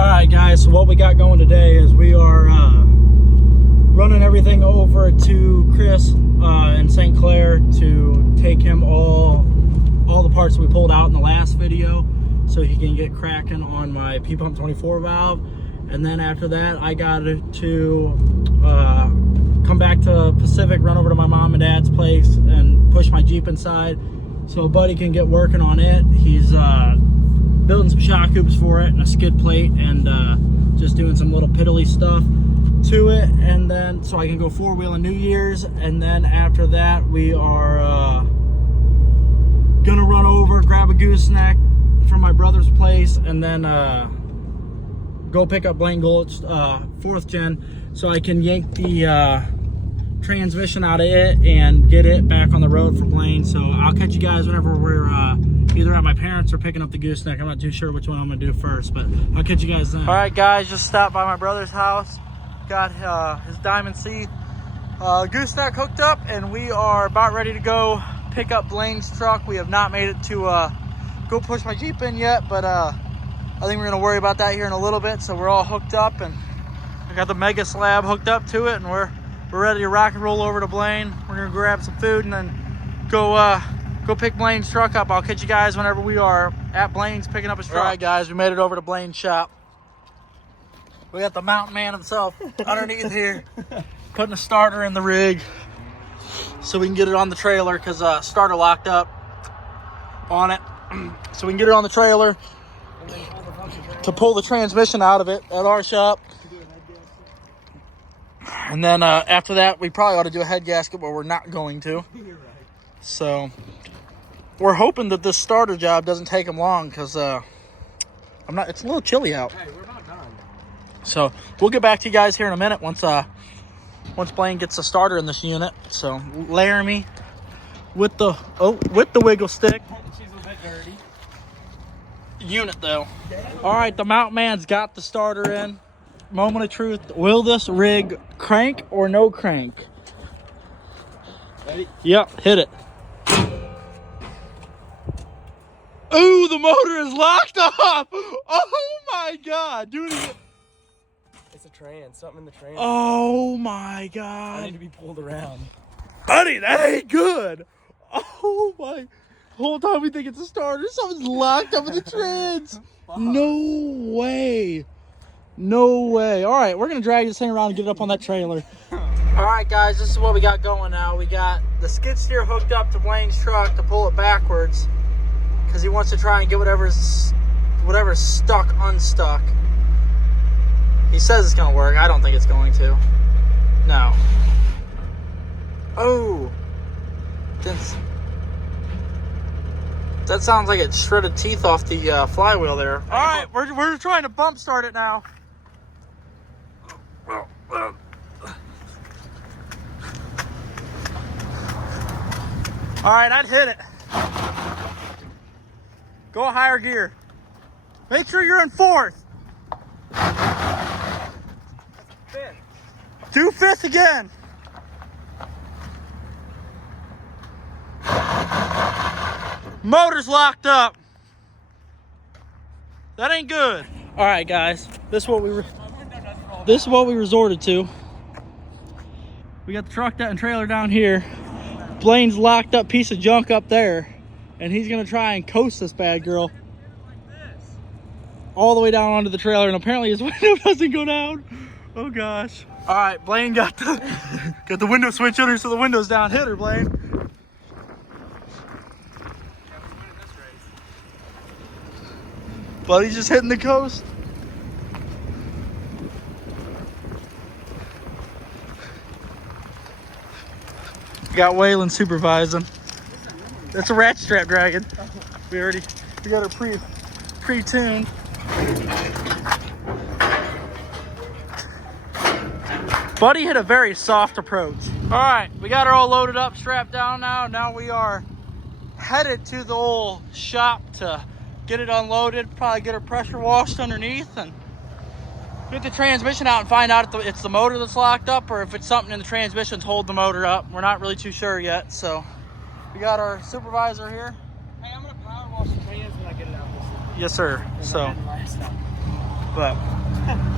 Alright guys, so what we got going today is we are running everything over to Chris in St. Clair to take him all the parts that we pulled out in the last video so he can get cracking on my P-Pump 24 valve. And then after that, I got to come back to Pacific, run over to my mom and dad's place and push my Jeep inside so Buddy can get working on it. He's building some shock hoops for it and a skid plate and just doing some little piddly stuff to it, and then so I can go four-wheeling New Year's. And then after that we are gonna run over, grab a gooseneck from my brother's place, and then go pick up Blaine Gulch 4th gen so I can yank the transmission out of it and get it back on the road for Blaine. So I'll catch you guys whenever we're either at my parents or picking up the gooseneck. I'm not too sure which one I'm gonna do first, but I'll catch you guys then. All right guys, just stopped by my brother's house, got his Diamond C gooseneck hooked up, and we are about ready to go pick up Blaine's truck. We have not made it to go push my Jeep in yet, but I think we're gonna worry about that here in a little bit. So we're all hooked up, and I got the mega slab hooked up to it, and we're ready to rock and roll over to Blaine. We're gonna grab some food and then go pick Blaine's truck up. I'll catch you guys whenever we are at Blaine's picking up his truck. All right guys, we made it over to Blaine's shop. We got the mountain man himself underneath here, putting a starter in the rig so we can get it on the trailer, because starter locked up on it. So we can get it on the trailer to pull the transmission out of it at our shop. And then after that, we probably ought to do a head gasket, but we're not going to. So we're hoping that this starter job doesn't take them long, because it's a little chilly out. Hey, we're about done. So we'll get back to you guys here in a minute once Blaine gets the starter in this unit. So Laramie with the wiggle stick. She's a bit dirty. Unit though. All right, the mountain man's got the starter in. Moment of truth. Will this rig crank or no crank? Ready? Yep, hit it. Ooh, the motor is locked up. Oh my God, dude. It's a trans. Something in the trans. Oh my God. I need to be pulled around. Buddy, that ain't good. Oh my. The whole time we think it's a starter, something's locked up in the trans. No way. No way. All right, we're going to drag this thing around and get it up on that trailer. All right, guys, this is what we got going now. We got the skid steer hooked up to Blaine's truck to pull it backwards because he wants to try and get whatever's stuck unstuck. He says it's going to work. I don't think it's going to. No. Oh. That sounds like it shredded teeth off the flywheel there. All right, we're trying to bump start it now. All right, I'd hit it. Go a higher gear. Make sure you're in 4th. 5th. Do 5th again. Motor's locked up. That ain't good. All right, guys. This is what we resorted to. We got the truck and trailer down here. Blaine's locked up piece of junk up there, and he's gonna try and coast this bad girl all the way down onto the trailer, and apparently his window doesn't go down. Oh gosh. All right, Blaine got the window switch under, so the window's down. Hit her, Blaine. Buddy's just hitting the coast. Got Waylon supervising. That's a ratchet strap dragon. We got her pre-tuned. Buddy hit a very soft approach. All right, we got her all loaded up, strapped down now. Now we are headed to the old shop to get it unloaded, probably get her pressure washed underneath, and get the transmission out and find out if it's the motor that's locked up or if it's something in the transmission to hold the motor up. We're not really too sure yet. So we got our supervisor here. Hey, I'm gonna power wash the trans when I get it out. Yes, sir. So But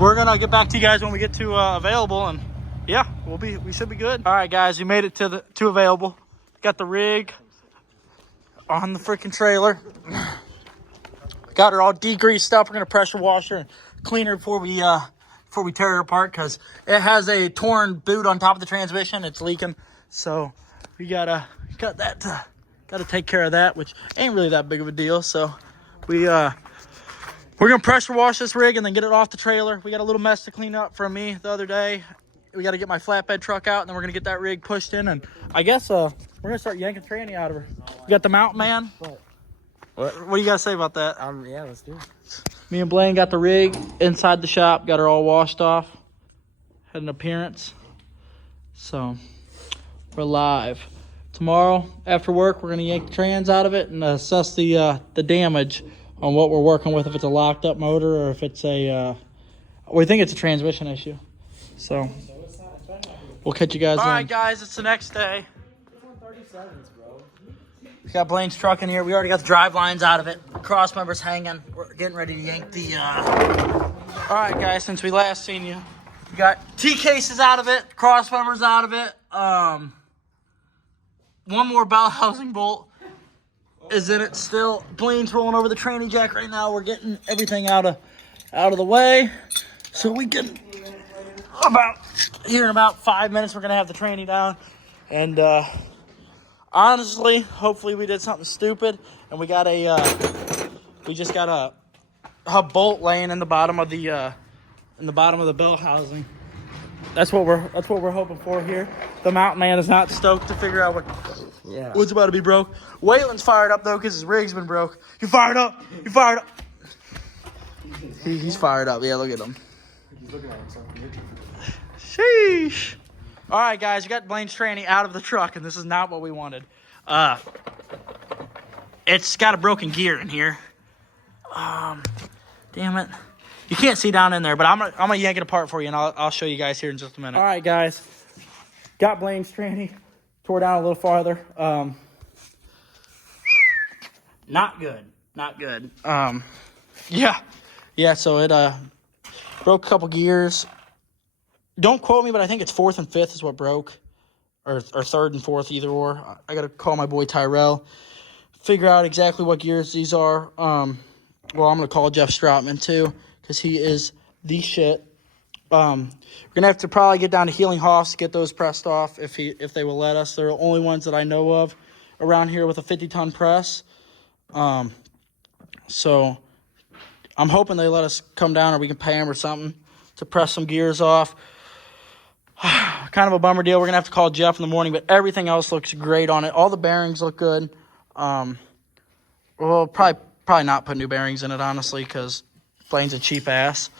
we're gonna get back to you guys when we get to available, and yeah, we should be good. All right, guys, we made it to available. Got the rig on the freaking trailer. Got her all degreased up. We're gonna pressure wash her and clean her before we tear her apart, because it has a torn boot on top of the transmission. It's leaking, so we gotta take care of that, which ain't really that big of a deal. So we're gonna pressure wash this rig and then get it off the trailer. We got a little mess to clean up from me the other day. We got to get my flatbed truck out, and then we're gonna get that rig pushed in, and I guess we're gonna start yanking tranny out of her. You got the mountain man. What do you guys say about that? Yeah, let's do it. Me and Blaine got the rig inside the shop, got her all washed off, had an appearance. So we're live. Tomorrow after work, we're gonna yank the trans out of it and assess the damage on what we're working with, if it's a locked up motor or if it's we think it's a transmission issue. So we'll catch you guys then. All right, guys, it's the next day. We got Blaine's truck in here. We already got the drive lines out of it. Cross members hanging. We're getting ready to yank the... All right, guys, since we last seen you, we got T-cases out of it, cross members out of it. One more bell housing bolt is in it still. Blaine's rolling over the tranny jack right now. We're getting everything out of the way, so we can... Here in about 5 minutes, we're going to have the tranny down. And... honestly, hopefully we did something stupid, and we got we just got a bolt laying in the bottom of the bell housing. That's what we're hoping for here. The mountain man is not stoked to figure out what's about to be broke. Waylon's fired up though, because his rig's been broke. You fired up? You fired up? He's fired up. Yeah, look at him. He's looking at himself. Sheesh. All right, guys, we got Blaine's tranny out of the truck, and this is not what we wanted. It's got a broken gear in here. Damn it. You can't see down in there, but I'm gonna yank it apart for you, and I'll show you guys here in just a minute. All right, guys, got Blaine's tranny, tore down a little farther. Not good. Yeah. So it broke a couple gears. Don't quote me, but I think it's 4th and 5th is what broke. Or 3rd and 4th, either or. I got to call my boy Tyrell. Figure out exactly what gears these are. I'm going to call Jeff Stroutman, too, because he is the shit. We're going to have to probably get down to Healing Hoffs to get those pressed off if they will let us. They're the only ones that I know of around here with a 50-ton press. So I'm hoping they let us come down, or we can pay them or something to press some gears off. Kind of a bummer deal. We're going to have to call Jeff in the morning, but everything else looks great on it. All the bearings look good. We'll probably not put new bearings in it, honestly, because Blaine's a cheap ass.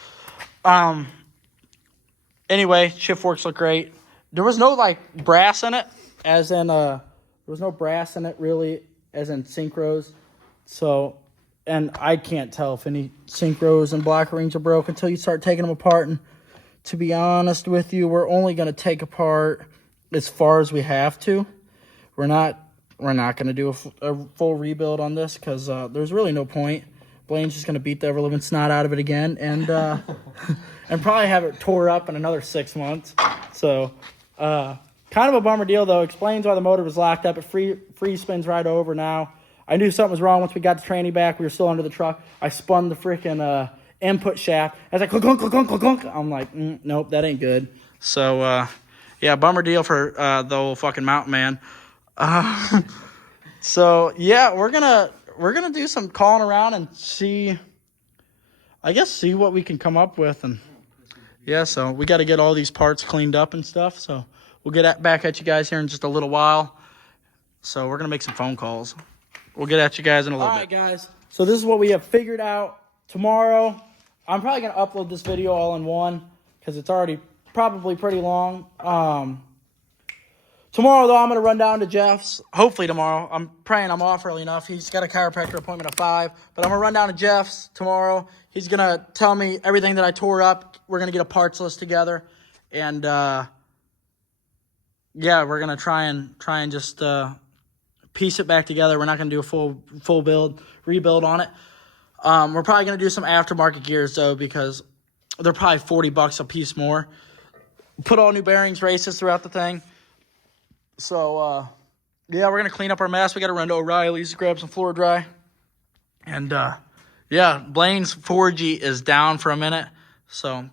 Anyway, shift forks look great. There was no, brass in it, as in, there was no brass in it, really, as in synchros. So, and I can't tell if any synchros and blocker rings are broke until you start taking them apart, and to be honest with you, we're only going to take apart as far as we have to. We're not going to do a full rebuild on this, because there's really no point. Blaine's just going to beat the ever-living snot out of it again, and and probably have it tore up in another 6 months. So, kind of a bummer deal, though. Explains why the motor was locked up. It free spins right over now. I knew something was wrong once we got the tranny back. We were still under the truck. I spun the freaking... input shaft. I was like, clunk, clunk, clunk, clunk, clunk. I'm like, nope, that ain't good. So, yeah, bummer deal for the old fucking mountain man. So, yeah, we're gonna do some calling around and see what we can come up with. And, yeah, so we got to get all these parts cleaned up and stuff. So, we'll get back at you guys here in just a little while. So, we're going to make some phone calls. We'll get at you guys in a little bit. All right, guys. So, this is what we have figured out. Tomorrow, I'm probably going to upload this video all in one, because it's already probably pretty long. Tomorrow, though, I'm going to run down to Jeff's. Hopefully tomorrow. I'm praying I'm off early enough. He's got a chiropractor appointment at 5. But I'm going to run down to Jeff's tomorrow. He's going to tell me everything that I tore up. We're going to get a parts list together. And, yeah, we're going to try and just piece it back together. We're not going to do a full rebuild on it. We're probably going to do some aftermarket gears, though, because they're probably $40 a piece more. Put all new bearings, races throughout the thing. So, yeah, we're going to clean up our mess. We got to run to O'Reilly's, grab some floor dry. And, yeah, Blane's 4G is down for a minute. So,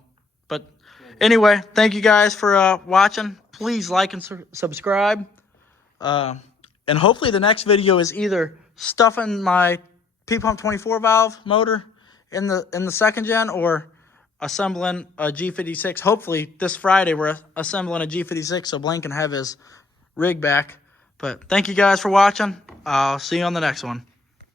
but anyway, thank you guys for watching. Please like and subscribe. And hopefully the next video is either stuffing my P-Pump 24 valve motor in the second gen or assembling a G56. Hopefully this Friday we're assembling a G56 so Blaine can have his rig back. But thank you guys for watching. I'll see you on the next one.